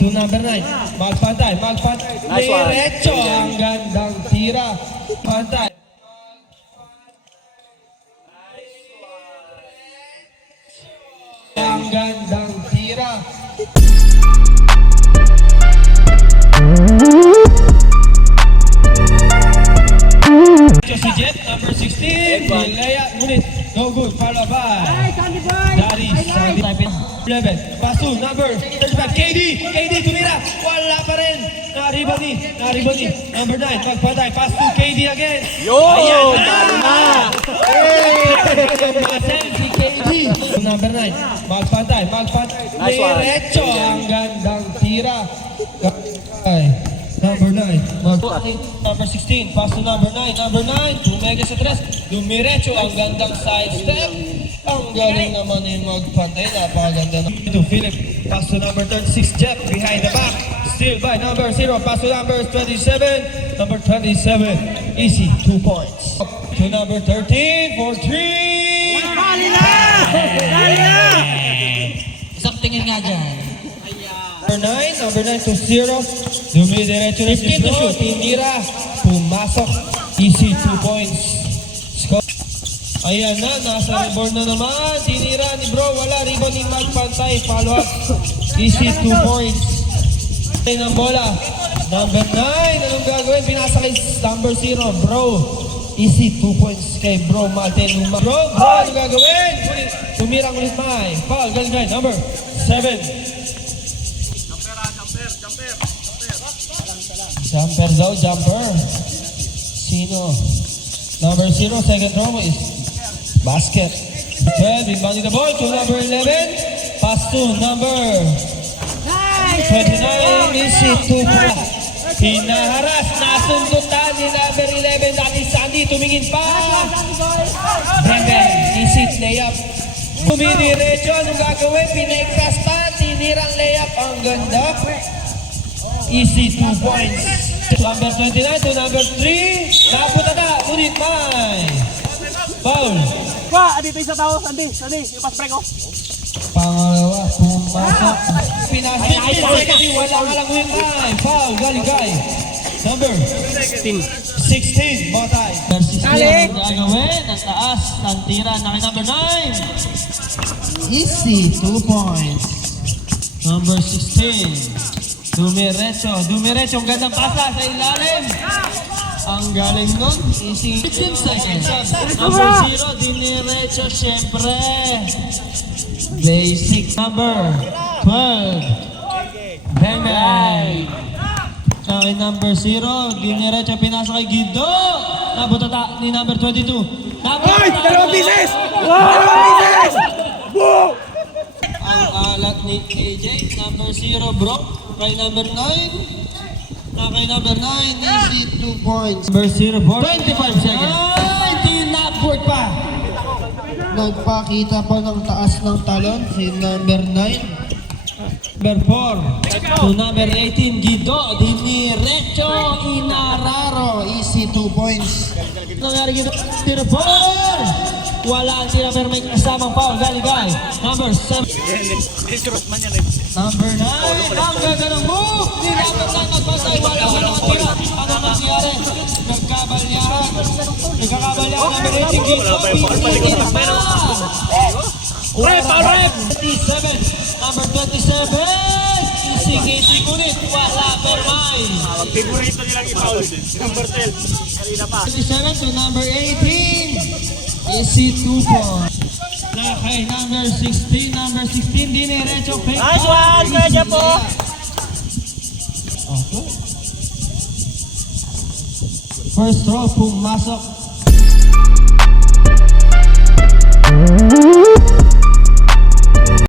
to number 9. Magpantay. Diretso. Ang gandang tira. Pantay. Ang gandang tira. Si Jet, number 16. Leia, ngunit no good. Follow by Daddy, Sandy. 11. Pasu, number 35. KD tumira. Wala pa rin. Naribani. Number 9. Magpatay. Pass to KD again. Yo! Talo na! Si KD. Number 9. Magpatay. Nice one. Diretso. Ang gandang tira. Number 9. Number 16. Pass to number 9. Number 9. Tumega sa tres. Dumiretso. Ang gandang side step. Ang galing naman yung magpantay. Napakaganda naman. To Philip. Pass to number 36. Jeff behind the back. Still by number 0. Pass to number 27. Number 27. Easy. 2 points. To number 13. For 3. Dali na! Isang tingin nga dyan. Number 9 to 0. Dumidiretso na si 15 to Bro. shoot. Tinira. Pumasok. Easy 2 points. Score. Ayan na. Nasa rebound na naman. Tinira ni Bro. Wala. Rebound ni Magpantay. Follow up. Easy 2 points. Ay ng bola. Number 9. Anong gagawin? Pinasa kay number 0. Bro. Easy 2 points kay Bro Martin. Bro. Anong gagawin? Tumirang ulit May. Foul. Galing. Number 7. Jumper. Sino? Number 0, second throw is basket. 12, inbounding the ball to number 11. Pass to number 29. Easy 2 points. Hinaharas, nasundutan ni number 11. Dati Sandy, tumingin pa. Brendan, easy layup. Tumidiretso, anong gagawin? Pinaigtas pa, tinirang layup. Ang ganda. Easy 2 points. Number 29 to number 3. Napunta na. Ngunit may foul. Dito isa tao. Sandy. Yung pass break, oh. Pangalawa. Pumasok. Pinasok. Wala ka lang ngunit may foul. Galing. Number 16. Botay. Ang gagawin, ang taas, ang tira na kay number 9. Easy 2 points. Number 16. Dumiretso, ang gandang pasa sa ilalim. Ang galing nun. Easy 15 seconds. Number 0, diniretso syempre. Basic number 12. Bengay. Kay number 0, diniretso, pinasa kay Guido. Nabutata ni number 22. Dalawang bisis! Ang alat ni AJ, number 0, bro. Kay number 9. Kay number 9, easy 2 points. Number 0, 25 seconds. Ay, tinaport pa. Nagpakita pa ng taas ng talon si number 9. Number 4 to number 18, Guido. Diniretso, Inararo. Easy 2 points. Nangyari Guido, tira 4. Wala ang tira pero may kasamang foul. Galing. Number 7. Number 9. Ang gaganong move. Nilapat na nagbasay. Wala ang tira. Ano nangyari? Nagkabalyahan. Number 18. Guido. Pinigil pa. Rep. 27. Number 27. Ising ngunit. Wala pero may. Favorito nilang i-foul. Number 12. Kanina pa. 27 to number 18. Easy 2 points. Kay number 16. Number 16, diniretso. Nice one, Kuya po. Okay. First throw, pumasok.